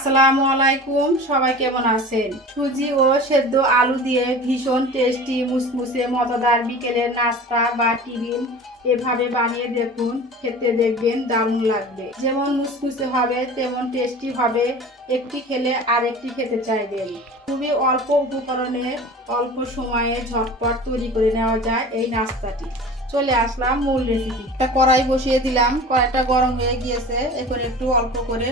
আসসালামু আলাইকুম, সবাই কেমন আছেন? সুজি ও সেদ্ধ আলু দিয়ে ভীষণ টেস্টি মুসমুসে, মজাদার বিকেলের নাস্তা বা টিফিন এভাবে বানিয়ে দেখুন, খেতে দেখবেন দারুণ লাগবে। যেমন মুসমুসে হবে, তেমন টেস্টি হবে, একটি খেলে আরেকটি খেতে চাইবেন। খুবই অল্প উপকরণে অল্প সময়ে ঝটপট তৈরি করে নেওয়া যায় এই নাস্তাটি। চলে আসলাম মূল রেসিপি একটা কড়াই বসিয়ে দিলাম, কড়াইটা গরম হয়ে গিয়েছে, এখন একটু অল্প করে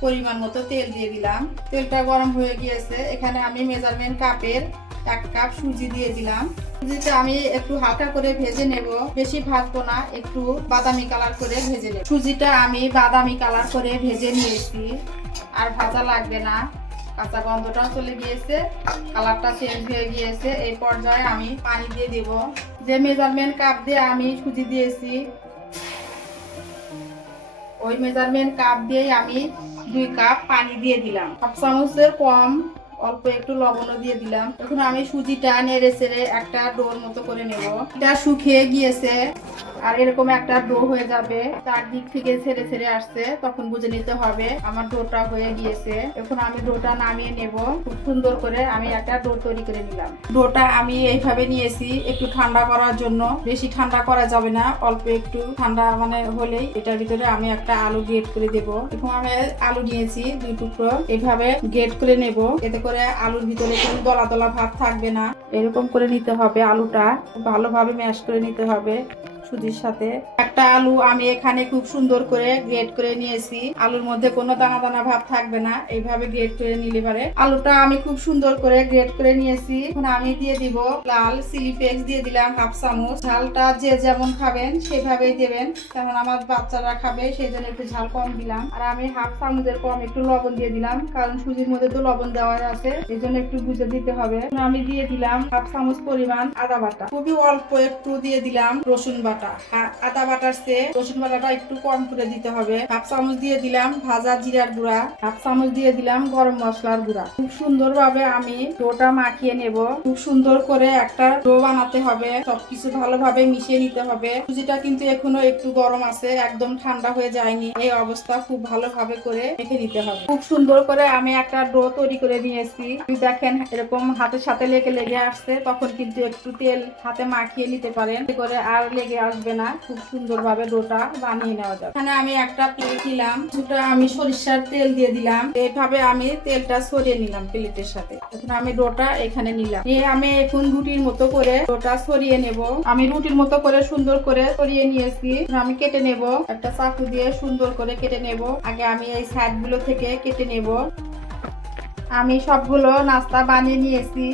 পরিমাণ মতো তেল দিয়ে দিলাম। তেলটা গরম হয়ে গিয়েছে। এখানে আমি মেজারমেন্ট কাপের এক কাপ সুজি দিয়ে দিলাম। সুজিটা আমি একটু হালকা করে ভেজে নেব। বেশি ভাজবো না, একটু বাদামি কালার করে ভেজে নেব। সুজিটা আমি বাদামি কালার করে ভেজে নিয়েছি। আর ভাজা লাগবে না। কাঁচা গন্ধটাও চলে গিয়েছে। কালারটা চেঞ্জ হয়ে গিয়েছে। এই পর্যায়ে আমি পানি দিয়ে দেব। যে মেজারমেন্ট কাপ দিয়ে আমি সুজি দিয়েছি ওই মেজারমেন্ট কাপ দিয়েই আমি দুই কাপ পানি দিয়ে দিলাম। হাফ চামচের কম অল্প একটু লবণও দিয়ে দিলাম। এখন আমি সুজিটা নেড়ে ছেড়ে একটা ডোর মতো করে নেব। এটা শুকিয়ে গিয়েছে আর এরকম একটা ডো হয়ে যাবে। চারদিক থেকে ছেড়ে ছেড়ে আসছে, তখন বুঝে নিতে হবে আমার ডোটা হয়ে গিয়েছে। এখন আমি ডোটা নামিয়ে নেব। খুব সুন্দর করে আমি একটা ডো তৈরি করে নিলাম। ডোটা আমি এইভাবে নিয়েছি, একটু ঠান্ডা করার জন্য। বেশি ঠান্ডা করা যাবে না, অল্প একটু ঠান্ডা মানে হলেই এটার ভিতরে আমি একটা আলু গ্রেট করে দেব। এখন আমি আলু নিয়েছি দুই টুকরো। এইভাবে গ্রেট করে নেব। এতে করে আলুর ভিতরে কোনো দলা দলা ভাব থাকবে না। এরকম করে নিতে হবে আলুটা। ভালোভাবে ম্যাশ করে নিতে হবে। সুজির সাথে। একটা আলু আমি এখানে খুব সুন্দর করে গ্রেড করে নিয়েছি। আলুর মধ্যে কোনো দানা দানা ভাব থাকবে না, এইভাবে গ্রেট করে নিলে পারে। আলুটা আমি খুব সুন্দর করে গ্রেড করে নিয়েছি। এখন আমি দিয়ে দিব লাল চিলি ফ্লেক্স দিয়ে দিলাম হাফ চামচ। ঝালটা যে যেমন খাবেন সেভাবেই দেবেন। কারণ আমার বাচ্চারা খাবে, সেই জন্য একটু ঝাল কম দিলাম। আর আমি হাফ চামচের কম একটু লবণ দিয়ে দিলাম, কারণ সুজির মধ্যে তো লবণ দেওয়া আছে, এই জন্য একটু বুঝে দিতে হবে। আমি দিয়ে দিলাম হাফ চামচ পরিমাণ আদা বাটা। খুবই অল্প একটু দিয়ে দিলাম রসুন বাটা। আ- আদা বাটার চেয়ে রসুন বাটাটা একটু কম করে দিতে হবে। হাফ চামচ দিয়ে দিলাম ভাজা জিরার গুঁড়া। হাফ চামচ দিয়ে দিলাম গরম মশলার গুঁড়া। খুব সুন্দর ভাবে আমি ডোটা মাখিয়ে নেব। খুব সুন্দর করে একটা ডো বানাতে হবে। সবকিছু ভালোভাবে মিশিয়ে নিতে হবে। সুজিটা কিন্তু এখনও একটু গরম আছে, একদম ঠান্ডা হয়ে যায়নি। এই অবস্থা খুব ভালোভাবে করে মেখে নিতে হবে। খুব সুন্দর করে আমি একটা ডো তৈরি করে নিয়েছি। দেখেন, এরকম হাতের সাথে লেগে লেগে আসছে, তখন কিন্তু একটু তেল হাতে মাখিয়ে নিতে পারেন। করে আর লেগে আসবে না। খুব সুন্দর ভাবে ডোটা বানিয়ে নেওয়া যাবে। এখানে আমি একটা প্লেট নিলাম। সেটা আমি সরিষার তেল দিয়ে দিলাম। এইভাবে আমি তেলটা সরিয়ে নিলাম প্লেটের সাথে। এখন আমি ডোটা এখানে নিলাম। নিয়ে আমি এখন রুটির মতো করে ডোটা সরিয়ে নেব। আমি রুটির মতো করে সুন্দর করে সরিয়ে নিয়েছি। আমি কেটে নেব। একটা চাকু দিয়ে সুন্দর করে কেটে নেব। আগে আমি এই সাইডগুলো থেকে কেটে নেব। আমি সবগুলো নাস্তা বানিয়ে নিয়েছি।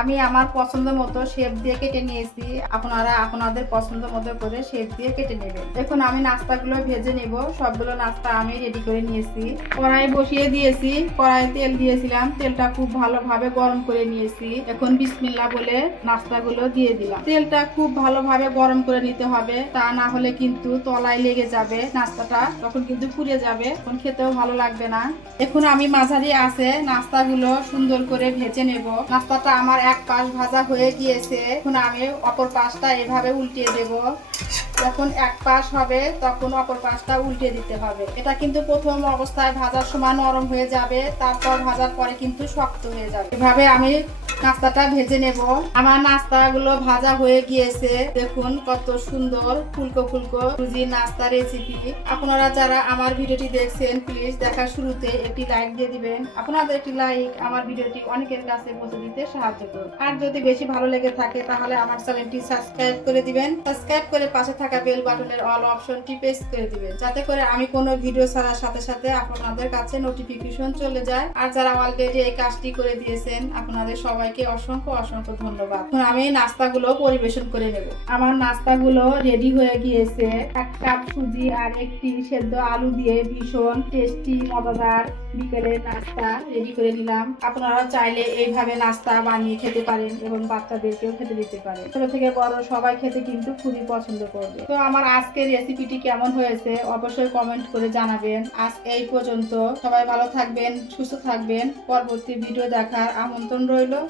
আমি আমার পছন্দ মতো শেপ দিয়ে কেটে নিয়েছি। আপনারা আপনাদের পছন্দ মতো করে শেপ দিয়ে কেটে নেবেন। দেখুন, আমি নাস্তাগুলো ভেজে নেব। সবগুলো নাস্তা আমি রেডি করে নিয়েছি। কড়াই বসিয়ে দিয়েছি। কড়াই তেল দিয়েছিলাম। তেলটা খুব ভালোভাবে গরম করে নিয়েছি। এখন বিসমিল্লা বলে নাস্তাগুলো দিয়ে দিলাম। তেলটা খুব ভালোভাবে গরম করে নিতে হবে। তা না হলে কিন্তু তলায় লেগে যাবে নাস্তাটা। তখন কিন্তু পুড়ে যাবে। তখন খেতেও ভালো লাগবে না। এখন আমি মাঝারি আছে। নাস্তাগুলো সুন্দর করে ভেজে নেব। নাস্তাটা আমার এক পাশ ভাজা হয়ে গিয়েছে। এখন আমি অপর পাশটা এভাবে উল্টিয়ে দেব। যখন এক পাশ হবে, তখন অপর পাশটা উল্টে দিতে হবে। এটা কিন্তু প্রথম অবস্থায় ভাজার সময় নরম হয়ে যাবে, তারপর ভাজার পরে কিন্তু শক্ত হয়ে যাবে। এভাবে আমি নাস্তাটা ভেজে নেব। আমার নাস্তাগুলো ভাজা হয়ে গিয়েছে। দেখুন কত সুন্দর ফুলকো ফুলকো সুজি নাস্তা রেসিপি আপনারা যারা আমার ভিডিওটি দেখছেন প্লিজ দেখার শুরুতে একটি লাইক দিয়ে দিবেন। আপনাদের একটি লাইক আমার ভিডিওটি অনেকের কাছে পৌঁছে দিতে সাহায্য করবে। আর যদি বেশি ভালো লেগে থাকে, তাহলে আমার চ্যানেলটি সাবস্ক্রাইব করে দিবেন। সাবস্ক্রাইব করে পাশে থাকা বেল বাটনের অল অপশনটি প্রেস করে দিবেন। যাতে করে আমি কোনো ভিডিও ছাড়ার সাথে সাথে আপনাদের কাছে নোটিফিকেশন চলে যায়। আর যারা অলরেডি এই কাজটি করে দিয়েছেন, আপনাদের সবাইকে অসংখ্য অসংখ্য ধন্যবাদ। এখন আমি নাস্তাগুলো পরিবেশন করে নেব। আমার নাস্তাগুলো রেডি হয়ে গিয়েছে। এক কাপ সুজি আর একটি সেদ্ধ আলু দিয়ে ভীষণ টেস্টি মজাদার বিকেলের নাস্তা রেডি করে নিলাম। আপনারা চাইলে এইভাবে নাস্তা বানিয়ে খেতে পারেন এবং বাচ্চাদেরকেও খেতে দিতে পারেন। ছোট থেকে বড় সবাই খেতে কিন্তু খুবই পছন্দ করবে। তো আমার আজকের রেসিপিটি কেমন হয়েছে অবশ্যই কমেন্ট করে জানাবেন। আজ এই পর্যন্ত সবাই ভালো থাকবেন, সুস্থ থাকবেন। পরবর্তী ভিডিও দেখার আমন্ত্রণ রইল।